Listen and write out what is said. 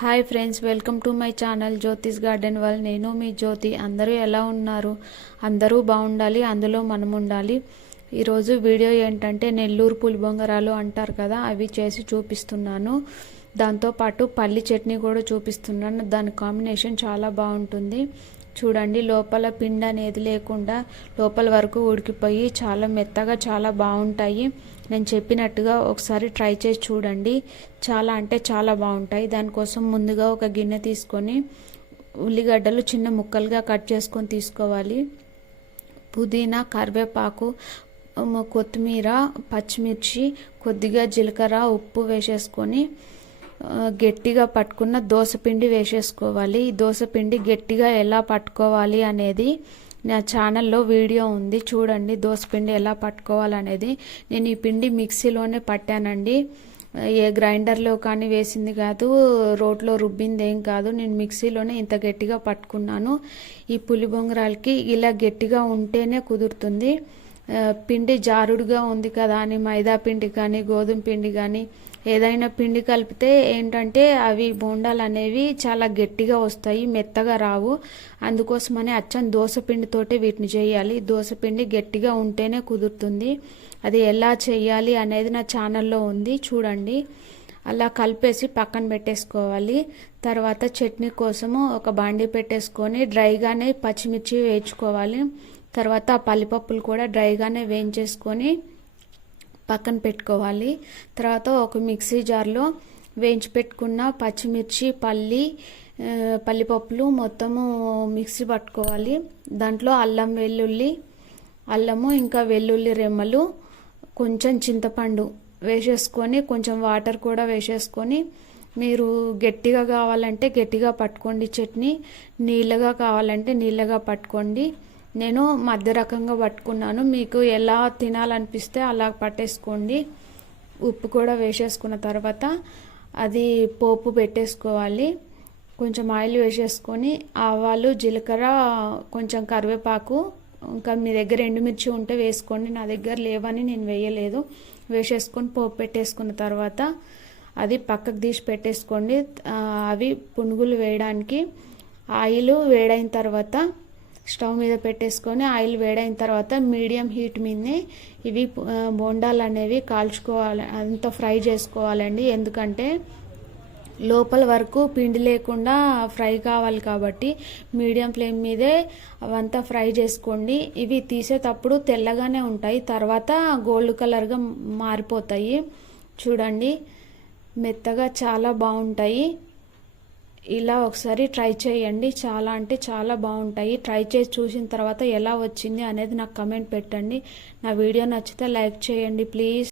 Hi friends welcome to my channel Jyotish garden వల్ నేను మీ జ్యోతి. అందరూ ఎలా ఉన్నారు? అందరూ బాగుండాలి అందులో మనం ఉండాలి. ఈరోజు వీడియో ఏంటంటే నెల్లూరు పులిబొంగరాలు అంటారు కదా అవి చేసి చూపిస్తున్నాను. దాంతోపాటు పల్లి చట్నీ కూడా చూపిస్తున్నాను. దాని కాంబినేషన్ చాలా బాగుంటుంది. చూడండి లోపల పిండి అనేది లేకుండా లోపల వరకు ఉడికిపోయి చాలా మెత్తగా చాలా బాగుంటాయి. నేను చెప్పినట్టుగా ఒకసారి ట్రై చేసి చూడండి. చాలా అంటే చాలా బాగుంటాయి. దానికోసం ముందుగా ఒక గిన్నె తీసుకొని ఉల్లిగడ్డలు చిన్న ముక్కలుగా కట్ చేసుకొని తీసుకోవాలి. పుదీనా కరివేపాకు కొత్తిమీర పచ్చిమిర్చి కొద్దిగా జీలకర్ర ఉప్పు వేసేసుకొని గట్టిగా పట్టుకున్న దోసపిండి వేసేసుకోవాలి. ఈ దోసపిండి గట్టిగా ఎలా పట్టుకోవాలి అనేది నా ఛానల్లో వీడియో ఉంది. చూడండి దోసపిండి ఎలా పట్టుకోవాలనేది. నేను ఈ పిండి మిక్సీలోనే పట్టానండి. ఏ గ్రైండర్లో కానీ వేసింది కాదు రోట్లో రుబ్బింది ఏం కాదు. నేను మిక్సీలోనే ఇంత గట్టిగా పట్టుకున్నాను. ఈ పులి బొంగరాలకి ఇలా గట్టిగా ఉంటేనే కుదురుతుంది. పిండి జారుడుగా ఉంది కదా అని మైదా పిండి కానీ గోధుమ పిండి కానీ ఏదైనా పిండి కలిపితే ఏంటంటే అవి బోండాలు అనేవి చాలా గట్టిగా వస్తాయి మెత్తగా రావు. అందుకోసమని అచ్చం దోసపిండితోటే వీటిని చేయాలి. దోసపిండి గట్టిగా ఉంటేనే కుదురుతుంది. అది ఎలా చేయాలి అనేది నా ఛానల్లో ఉంది చూడండి. అలా కలిపేసి పక్కన పెట్టేసుకోవాలి. తర్వాత చట్నీ కోసము ఒక బాండీ పెట్టేసుకొని డ్రైగానే పచ్చిమిర్చి వేయించుకోవాలి. తర్వాత ఆ పల్లిపప్పులు కూడా డ్రైగానే వేయించేసుకొని పక్కన పెట్టుకోవాలి. తర్వాత ఒక మిక్సీ జార్లో వేయించి పెట్టుకున్న పచ్చిమిర్చి పల్లి పల్లిపప్పులు మొత్తము మిక్సీ పట్టుకోవాలి. దాంట్లో అల్లం వెల్లుల్లి అల్లము ఇంకా వెల్లుల్లి రెమ్మలు కొంచెం చింతపండు వేసేసుకొని కొంచెం వాటర్ కూడా వేసేసుకొని మీరు గట్టిగా కావాలంటే గట్టిగా పట్టుకోండి చట్నీ నీళ్ళగా కావాలంటే నీళ్ళగా పట్టుకోండి. నేను మధ్య రకంగా పట్టుకున్నాను. మీకు ఎలా తినాలనిపిస్తే అలా పట్టేసుకోండి. ఉప్పు కూడా వేసేసుకున్న తర్వాత అది పోపు పెట్టేసుకోవాలి. కొంచెం ఆయిల్ వేసేసుకొని ఆవాలు జీలకర్ర కొంచెం కరివేపాకు ఇంకా మీ దగ్గర ఎండుమిర్చి ఉంటే వేసుకోండి. నా దగ్గర లేవని నేను వేయలేదు. వేసేసుకొని పోపు పెట్టేసుకున్న తర్వాత అది పక్కకు తీసి పెట్టేసుకోండి. అవి పునుగులు వేయడానికి ఆయిల్ వేడైన తర్వాత స్టవ్ మీద పెట్టేసుకొని ఆయిల్ వేడైన తర్వాత మీడియం హీట్ మీదనే ఇవి బోండాలు అనేవి కాల్చుకోవాలి అంత ఫ్రై చేసుకోవాలండి. ఎందుకంటే లోపల వరకు పిండి లేకుండా ఫ్రై కావాలి కాబట్టి మీడియం ఫ్లేమ్ మీదే అవంతా ఫ్రై చేసుకోండి. ఇవి తీసేటప్పుడు తెల్లగానే ఉంటాయి తర్వాత గోల్డ్ కలర్గా మారిపోతాయి. చూడండి మెత్తగా చాలా బాగుంటాయి. ఇలా ఒకసారి ట్రై చేయండి. చాలా అంటే చాలా బాగుంటాయి. ట్రై చేసి చూసిన తర్వాత ఎలా వచ్చింది అనేది నాకు కమెంట్ పెట్టండి. నా వీడియో నచ్చితే లైక్ చేయండి ప్లీజ్.